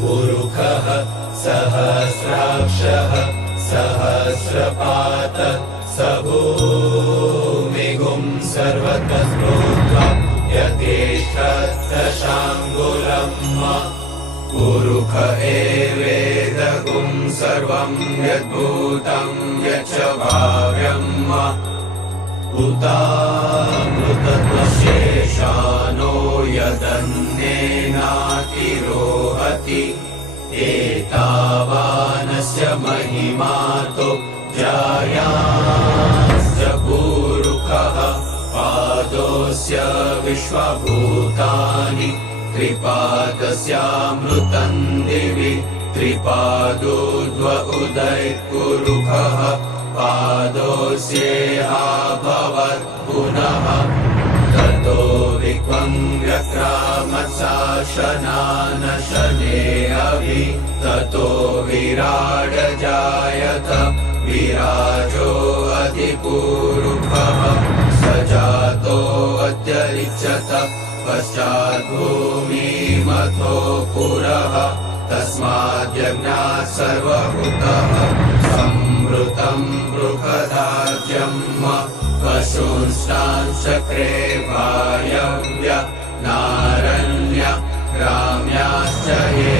पुरुखः सहस्राक्षः सहस्रपात स भूमिगुं सर्वतः स्फूर्त्वा यथेष्टदशाङ्गुलम् पुरुख एवेदगुं सर्वं यद्भूतं यच्च भाव्यम् उतामृतत्वशेषानो यदन्येनातिरोहति एतावानस्य महिमातो जायास्य पुरुखः पादोऽस्य विश्वभूतानि त्रिपादस्यामृतं दिवि त्रिपादोऽध्व उदयपुरुखः पादोऽस्येहाभवत् पुनः ततो विक्वं व्यक्रामत्साशनानशने अभि ततो विराड जायत विराजो अधिपुरुखः स जातो अत्यरिच्यत पश्चाद्भूमिमथो पुरः तस्माद्यज्ञात् सर्वभूतः संवृतं बृहदाज्यम् पशूंश्चांशक्रे वायव्य नारण्य ग्राम्याश्च ये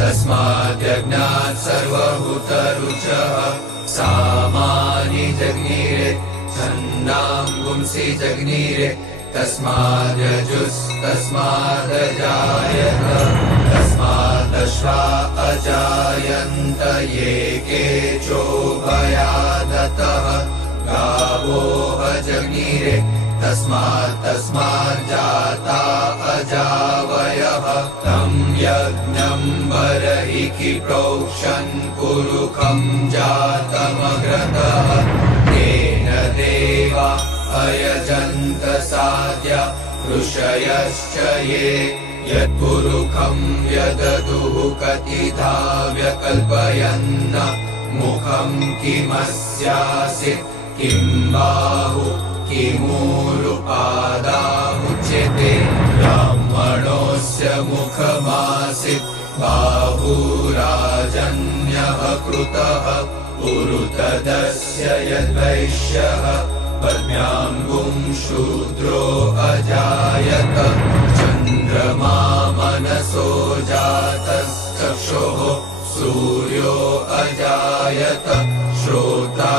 तस्माद्यज्ञात् सर्वभूतरुचः सामानि जग्निरे छन्दां पुंसि जग्निरे तस्मादजायत तस्मादश्वा अजायन्त ये केचोभयादतः गावो अजग्निरे तस्माज्जाता अजावयः तं यज्ञं बर्हिः प्रोक्षन् पुरुखं जातमग्रतः तेन देवा अयजन्त साध्य ऋषयश्च ये यत्पुरुखं व्यददुः कतिधा व्यकल्पयन् मुखं किमस्यासीत् किं बाहु किमूरुपादामुच्यते ब्राह्मणोऽस्य मुखमासीत् बाहुराजन्यः कृतः पुरुतदस्य यद्वैश्यः पद्म्याङ्गुं शूद्रो अजायत चन्द्रमा मनसो जातश्चक्षुः सूर्यो अजायत श्रोता